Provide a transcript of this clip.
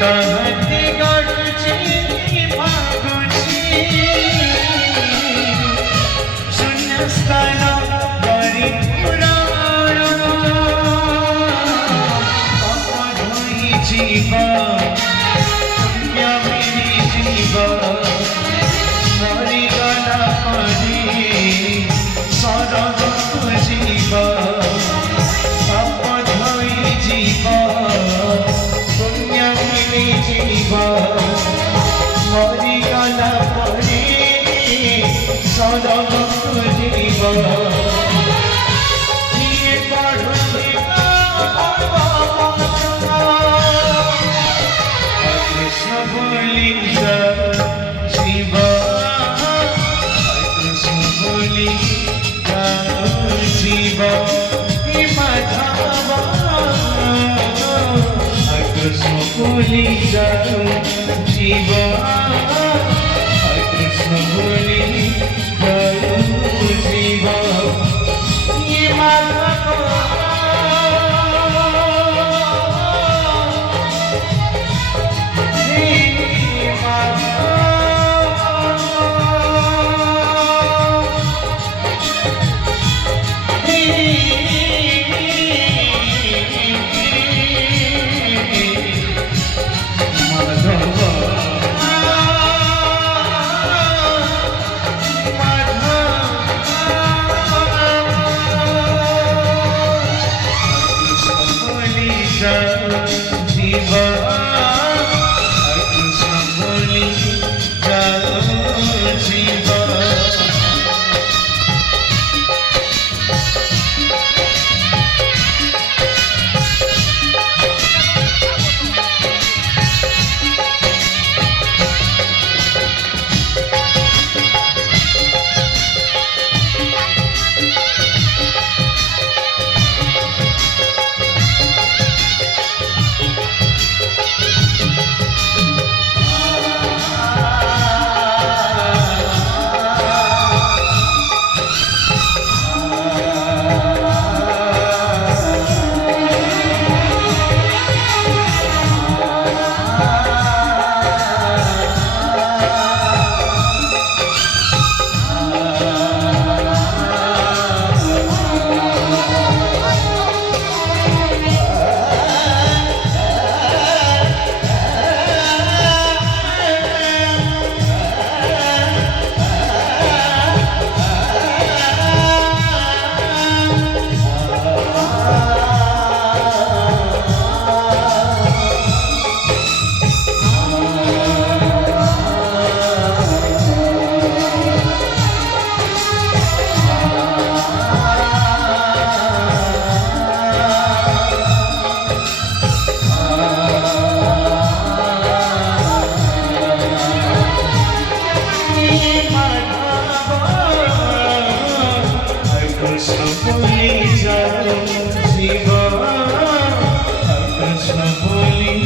कहते गड़ुची भागुची शून्य स्थान करी पुराण पाप धोई जीव पुण्य मिली जीव मरीगला परी सरगକୁ जीव पाप धोई जीव पुण्य मिली जीव मरीगला परी सरगକୁ जीव किए पढ़ुछि कृष्ण बोली जीव कृष्ण बोली जीव माधव कृष्ण बोली जीव कृष्ण बोली जीव माधव जीव कृष्ण बोली जीव कृष्ण बोली जीव कृष्ण बोली